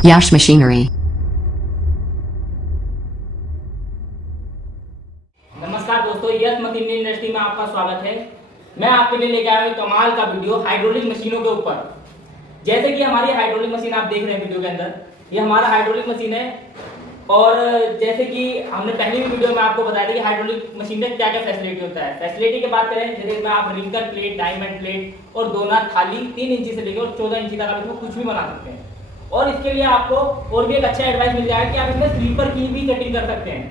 Yash Machinery. नमस्कार दोस्तों, यश machinery industry में आपका स्वागत है। मैं आपके लिए लेके आया हूं कमाल का वीडियो हाइड्रोलिक मशीनों के ऊपर। जैसे कि हमारी हाइड्रोलिक मशीन आप देख रहे हैं वीडियो के अंदर, ये हमारा हाइड्रोलिक मशीन है। और जैसे कि हमने पहली भी वीडियो में आपको बताया था कि हाइड्रोलिक मशीन में क्या क्या फैसिलिटी होता है। फैसिलिटी की बात करें, जैसे इसमें आप रिंकर प्लेट, डायमंड प्लेट और दोना थाली 3 इंची से लेकर 14 इंची तक आप इसमें कुछ भी बना सकते हैं। और इसके लिए आपको और भी एक अच्छा एडवाइस मिल जाएगा कि आप इसमें स्लीपर की भी कटिंग कर सकते हैं।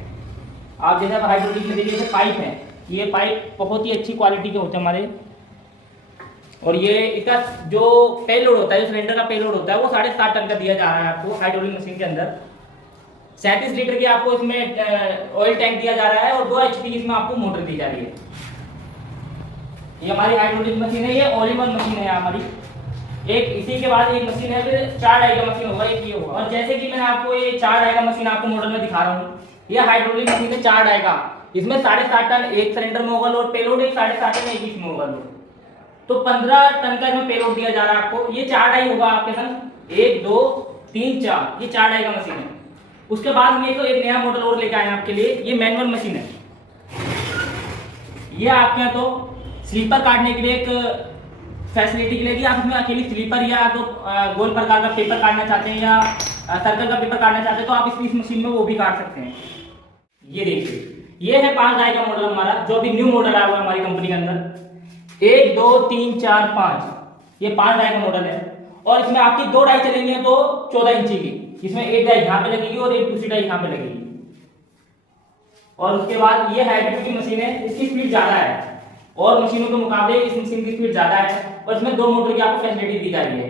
आप जैसे हाइड्रोलिक में देखिए, जैसे पाइप है, ये पाइप बहुत ही अच्छी क्वालिटी के होते हैं हमारे। और ये इसका जो पेलोड होता है, जो सिलेंडर का पेलोड होता है, वो 7.5 टन का दिया जा रहा है आपको हाइड्रोलिक मशीन के अंदर। 37 लीटर की आपको इसमें ऑयल टैंक दिया जा रहा है और 2 HP की इसमें आपको मोटर दी जा रही है। ये हमारी हाइड्रोलिक मशीन है, ये ऑल इन वन मशीन है हमारी। एक इसी के बाद एक मशीन है, फिर 4 डाई का मशीन होगा, एक ये होगा। और जैसे कि मैं आपको ये 4 डाई का मशीन आपको मॉडल में दिखा रहा हूँ, ये हाइड्रोलिक मशीन है 4 डाई का। इसमें 7.5 टन एक सिलेंडर में होगा लोड पेलोड, एक 7.5 टन एक इसमें होगा लोड, तो 15 टन का इसमें पेलोड दिया जा रहा है आपको। ये 4 डाई होगा आपके संग, 1 2 3 4, ये 4 डाई का मशीन है। उसके बाद में तो एक नया मॉडल और लेकर आए हैं आपके लिए, ये मैनुअल मशीन है। ये आपके यहाँ तो स्लीपर काटने के लिए एक फैसिलिटी के लिए कि आप इसमें अकेली स्लीपर या तो गोल प्रकार का पेपर काटना चाहते हैं या सर्कल का पेपर काटना चाहते हैं, तो आप इस मशीन में वो भी काट सकते हैं। ये देखिए, ये है 5 डाई का मॉडल हमारा, जो अभी न्यू मॉडल आया हुआ है हमारी कंपनी के अंदर। 1 2 3 4 5, ये 5 डाई का मॉडल है। और इसमें आपकी 2 डाई चलेंगे तो 14 इंची की, इसमें एक डाई यहाँ पे लगेगी और एक दूसरी डाई यहाँ पे लगेगी। और उसके बाद ये हाइड्रोलिक की मशीन है, इसकी स्पीड ज्यादा है और मशीनों के मुकाबले इस मशीन की स्पीड ज्यादा है। और इसमें 2 मोटर की आपको फैसिलिटी दी जा रही है।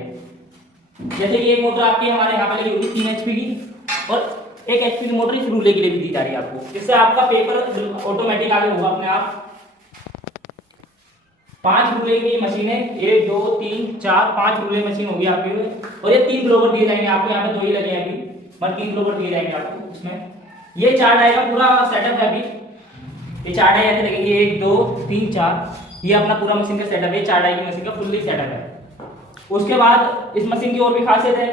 जैसे कि एक मोटर आपकी हमारे यहाँ पे लगी होगी 3 HP की, और 1 HP की मोटर इस रूले के लिए भी दी जा रही है आपको, जिससे आपका पेपर ऑटोमेटिक आगे होगा अपने आप। 5 रूले की मशीन है, 1 2 3 4 5 रूले मशीन होगी आपकी। और ये 3 ग्लोबर दिए जाएंगे आपको, यहाँ पे 2 ही लगे हैं अभी, मतलब 3 ग्लोबर दिए जाएंगे आपको इसमें। ये 4 डाई का पूरा सेटअप है अभी। ये 4 डाई ऐसे लगेगी, 1 2 3 4, ये अपना पूरा मशीन का सेटअप है। 4 डाई की मशीन का फुल्ली सेटअप है। उसके बाद इस मशीन की और भी खासियत है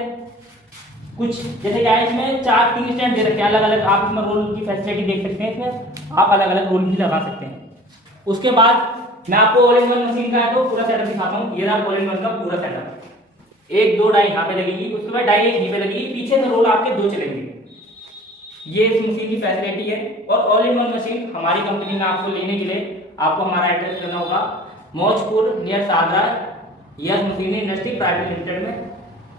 कुछ, जैसे क्या है, इसमें 3 स्टैंड दे रखे हैं अलग अलग। आप इसमें रोल की फैसिलिटी देख सकते हैं, इसमें आप अलग अलग रोल भी लगा सकते हैं। उसके बाद मैं आपको ऑल इन वन मशीन का तो पूरा सेटअप दिखाता हूँ। ये रहा ऑल इन वन का पूरा सेटअप। 1 2 डाई यहाँ पे लगेगी, उसके बाद डाई एक यहीं पे लगेगी, पीछे से रोल आपके 2 चलेंगे। ये इस मशीन की फैसिलिटी है। और ऑल इन वन मशीन हमारी कंपनी में आपको लेने के लिए आपको हमारा एड्रेस करना होगा, मौजपुर नियर सादरा, यश मशीनरी इंडस्ट्री प्राइवेट लिमिटेड में,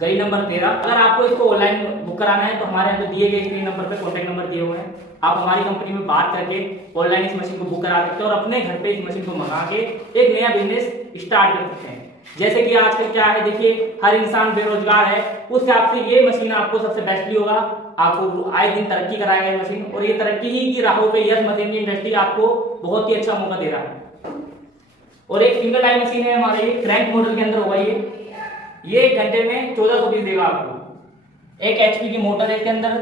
गली नंबर 13। अगर आपको इसको ऑनलाइन बुक कराना है तो हमारे यहाँ दिए गए स्क्रीन नंबर पे कॉन्टैक्ट नंबर दिए हुए हैं, आप हमारी कंपनी में बात करके ऑनलाइन इस मशीन को बुक करा सकते हैं और अपने घर पे इस मशीन को मंगा के एक नया बिजनेस स्टार्ट कर सकते हैं। जैसे कि आजकल क्या है, देखिए हर इंसान बेरोजगार है, उस हिसाब से ये मशीन आपको सबसे बेस्टली होगा। आपको आए दिन तरक्की कराएगा ये मशीन, और ये तरक्की ही की राहों पे यश मशीनरी इंडस्ट्री आपको बहुत ही अच्छा मौका दे रहा है। और एक सिंगल डाई मशीन है हमारे, क्रैंक मॉडल के अंदर होगा ये 1 घंटे में 1400 पीस देगा आपको। 1 HP की मोटर है इसके अंदर,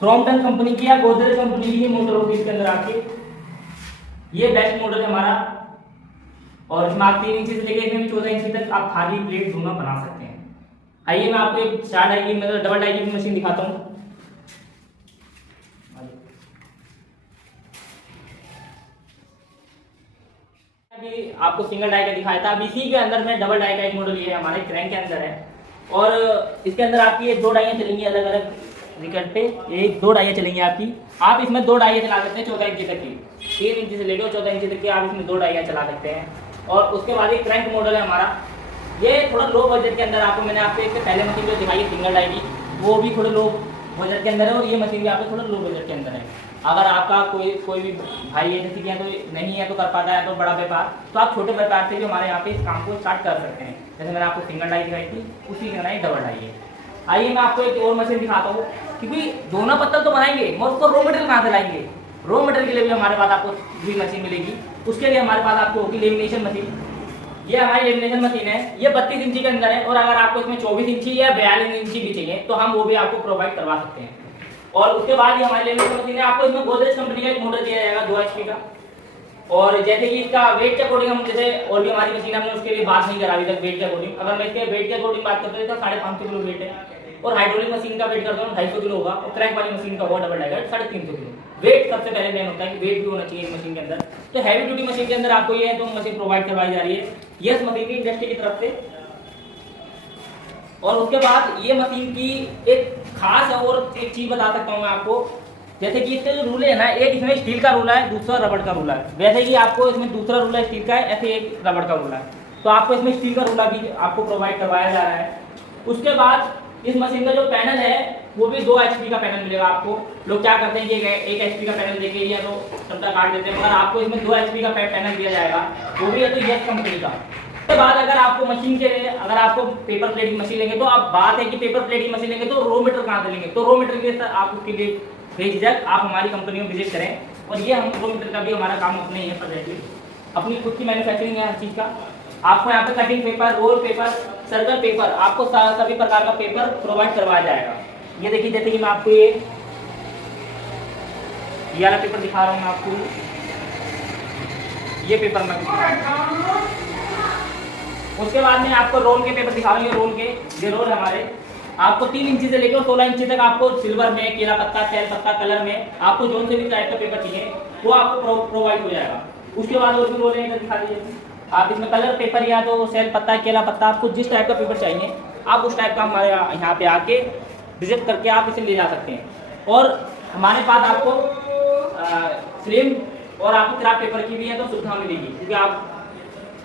क्रॉम्पटन कंपनी की या गोदरेज कंपनी की मोटर होगी इसके अंदर आपकी। ये बेस्ट मॉडल है हमारा। और इसमें आप 3 इंची से लेकर इसमें 14 इंची तक आप थाली प्लेट दोनों बना सकते हैं। आइए मैं आपको एक 4 डाई की, मतलब डबल डाई की मशीन दिखाता हूँ। अभी आपको सिंगल डाई का दिखाया था, अब इसी के अंदर में डबल डाई का एक मॉडल ये हमारे क्रैंक के अंदर है। और इसके अंदर आपकी ये 2 डाइयाँ चलेंगी अलग अलग विकेट पे, ये 2 डाइयाँ चलेंगी आपकी। आप इसमें 2 डाइयाँ चला सकते हैं 14 इंची तक की, 3 इंची से लेकर 14 इंची तक की आप इसमें 2 डाइयाँ चला सकते हैं। और उसके बाद एक क्रैंक मॉडल है हमारा, ये थोड़ा लो बजट के अंदर आपको मैंने आपको एक पहले मशीन जो दिखाई है सिंगल डाई की, वो भी थोड़ा लो बजट के अंदर है, और ये मशीन भी आपको थोड़ा लो बजट के अंदर है। अगर आपका कोई भी भाई है जैसे कि तो नहीं है तो कर पाता है तो बड़ा व्यापार, तो आप छोटे व्यापार से भी हमारे यहाँ पे इस काम को स्टार्ट कर सकते हैं। जैसे मैंने आपको सिंगल डाई दिखाई थी, उसी का डाई डबल डाई है। आइए मैं आपको एक और मशीन दिखाता हूँ, क्योंकि दोनों पत्तल तो बनाएंगे, मैं उसको रॉ मटेरियल कहाँ से लाएंगे। रॉ मटेरियल के लिए भी हमारे पास आपको भी मशीन मिलेगी। उसके लिए हमारे पास आपको होगी लेमिनेशन मशीन। ये हमारी लेमिनेशन मशीन है, ये 32 इंची के अंदर है। और अगर आपको इसमें 24 इंची या 42 इंची भी चाहिए तो हम वो भी आपको प्रोवाइड करवा सकते हैं। और उसके बाद ये हमारी लेमिनेशन मशीन है, आपको इसमें गोदरेज कंपनी का एक मोटर दिया जाएगा 2 HP का। और जैसे कि इसका वेट के अकॉर्डिंग हम जैसे और भी हमारी मशीन हमने उसके लिए बात नहीं करा अभी तक वेट के अकॉर्डिंग। अगर मैं इसके वेट के अकॉर्डिंग बात करते हैं तो 550 किलो वेट है, और हाइड्रोलिक मशीन का वेट करता हूँ 250 किलो होगा, और क्रैंक वाली मशीन का होगा डबल डाइगर 350 किलो। वेट सबसे पहले मेन होता है कि वेट भी होना चाहिए मशीन के अंदर। तो हैवी ड्यूटी मशीन के अंदर आपको ये तो मशीन प्रोवाइड करवाई जा रही है यस मशीन की इंडस्ट्री की तरफ से। और उसके बाद ये मशीन की एक खास और एक चीज बता सकता हूँ मैं आपको, जैसे कि इसके जो रूल है ना, एक इसमें स्टील का रूल है, दूसरा रबड़ का रूल है। वैसे कि आपको इसमें दूसरा रूल है स्टील का है, ऐसे एक रबड़ का रूल है, तो आपको इसमें स्टील का रूल भी आपको प्रोवाइड करवाया जा रहा है। उसके बाद इस मशीन का जो पैनल है वो भी 2 HP का पैनल मिलेगा आपको। लोग क्या करते हैं कि 1 HP का पैनल देके या तो सबका काट देते हैं, मगर आपको इसमें 2 HP का पैनल दिया जाएगा, वो भी है तो यस कंपनी का। उसके बाद अगर आपको मशीन के लिए अगर आपको पेपर प्लेटिंग मशीन लेंगे, तो आप बात है कि पेपर प्लेटिंग मशीन लेंगे तो रॉ मटेरियल कहाँ से लेंगे, तो रॉ मटेरियल के आप उसके लिए बेझिझक आप हमारी कंपनी में विजिट करें। और ये हम रॉ मटेरियल का भी हमारा काम अपने ही है प्रेजेंटली, अपनी खुद की मैन्युफैक्चरिंग है हर चीज़ का। आपको यहाँ पे cutting paper, roll paper, circle paper, आपको सभी प्रकार का पेपर प्रोवाइड करवाया जाएगा। ये देखिए, जैसे कि मैं आपको ये वाला पेपर दिखा रहा हूँ मैं आपको, ये पेपर मैं उसके बाद में आपको रोल के पेपर दिखा रहा हूँ। ये रोल के ये रोल हमारे आपको 3 इंची से लेकर 16 इंची तक आपको सिल्वर में, केला पत्ता, सेल पत्ता कलर में आपको जो से भी टाइप का पेपर चाहिए वो आपको प्रोवाइड हो जाएगा। उसके बाद और भी रोल है, दिखा दीजिए आप। इसमें कलर पेपर या तो सेल पत्ता, केला पत्ता, आपको जिस टाइप का पेपर चाहिए आप उस टाइप का हमारे यहाँ पे आके विजिट करके आप इसे ले जा सकते हैं। और हमारे पास आपको स्लिम और आपको क्राफ्ट पेपर की भी है तो सुविधा मिलेगी, क्योंकि आप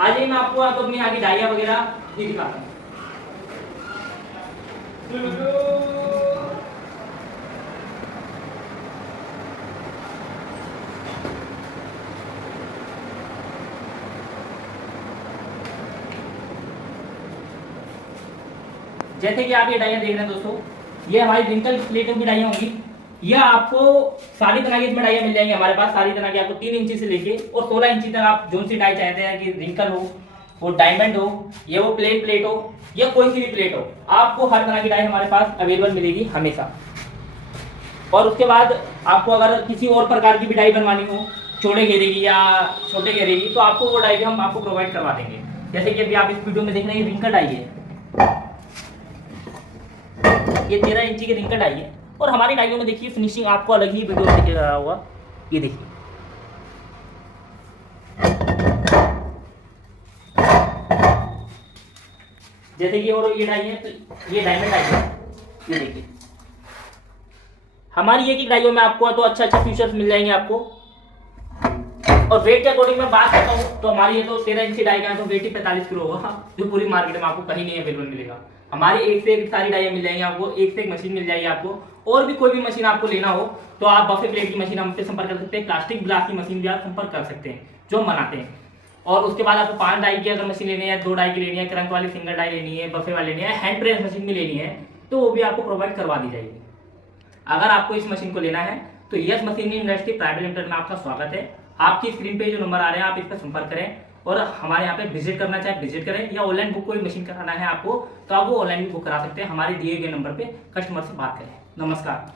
आज ही मैं आपको अपनी आगे डाइया वगैरह ही दिखाता हूँ। जैसे कि आप ये डाइयाँ देख रहे हैं दोस्तों, ये हमारी रिंकल प्लेटों की डाइयाँ होंगी। यह आपको सारी तरह की इसमें डाइयाँ मिल जाएंगी हमारे पास, सारी तरह की आपको 3 इंची से लेके और 16 इंची तक आप जो सी डाई चाहते हैं, कि रिंकल हो, वो डायमंड हो, ये वो प्लेन प्लेट हो, या कोई सी भी प्लेट हो, आपको हर तरह की डाई हमारे पास अवेलेबल मिलेगी हमेशा। और उसके बाद आपको अगर किसी और प्रकार की भी डाई बनवानी हो, चौड़े घेरे की या छोटे घेरे की, तो आपको वो डाई भी हम आपको प्रोवाइड करवा देंगे। जैसे कि अभी आप इस वीडियो में देख रहे हैं, रिंकल डाई है, ये 13 इंची की रिंकल डाई है। और हमारी डाइयों में देखिए फिनिशिंग आपको अलग ही वीडियो में दिख रहा होगा, ये देखिए जैसे कि, और ये डाई है तो ये डायमंड डाई है, ये देखिए हमारी एक डाइयों में आपको तो अच्छा फीचर्स मिल जाएंगे आपको। और वेट के अकॉर्डिंग मैं बात करता हूँ तो हमारी ये तो 13 इंची डाई का है, तो वेट ही 45 किलो होगा, जो पूरी मार्केट में आपको कहीं नहीं अवेलेबल मिलेगा। हमारी एक से एक सारी डाइयाँ मिल जाएंगी आपको, एक से एक मशीन मिल जाएगी आपको। और भी कोई भी मशीन आपको लेना हो तो आप बफे प्लेट की मशीन हम पे संपर्क कर सकते हैं, प्लास्टिक ग्लास की मशीन भी आप संपर्क कर सकते हैं जो हम बनाते हैं। और उसके बाद आपको 5 डाई की अगर मशीन लेनी है, 2 डाई की लेनी है, क्रंक वाली सिंगल डाई लेनी है, बफे वाली लेनी है, हैंड प्रेस मशीन भी लेनी है, तो वो भी आपको प्रोवाइड करवा दी जाएगी। अगर आपको इस मशीन को लेना है तो yes machine industry private limited में आपका स्वागत है। आपकी स्क्रीन पे जो नंबर आ रहे हैं आप इस पर संपर्क करें, और हमारे यहाँ पे विजिट करना चाहे विजिट करें, या ऑनलाइन बुक कोई मशीन कराना है आपको तो आप वो ऑनलाइन भी बुक करा सकते हैं। हमारे दिए गए नंबर पे कस्टमर से बात करें। नमस्कार।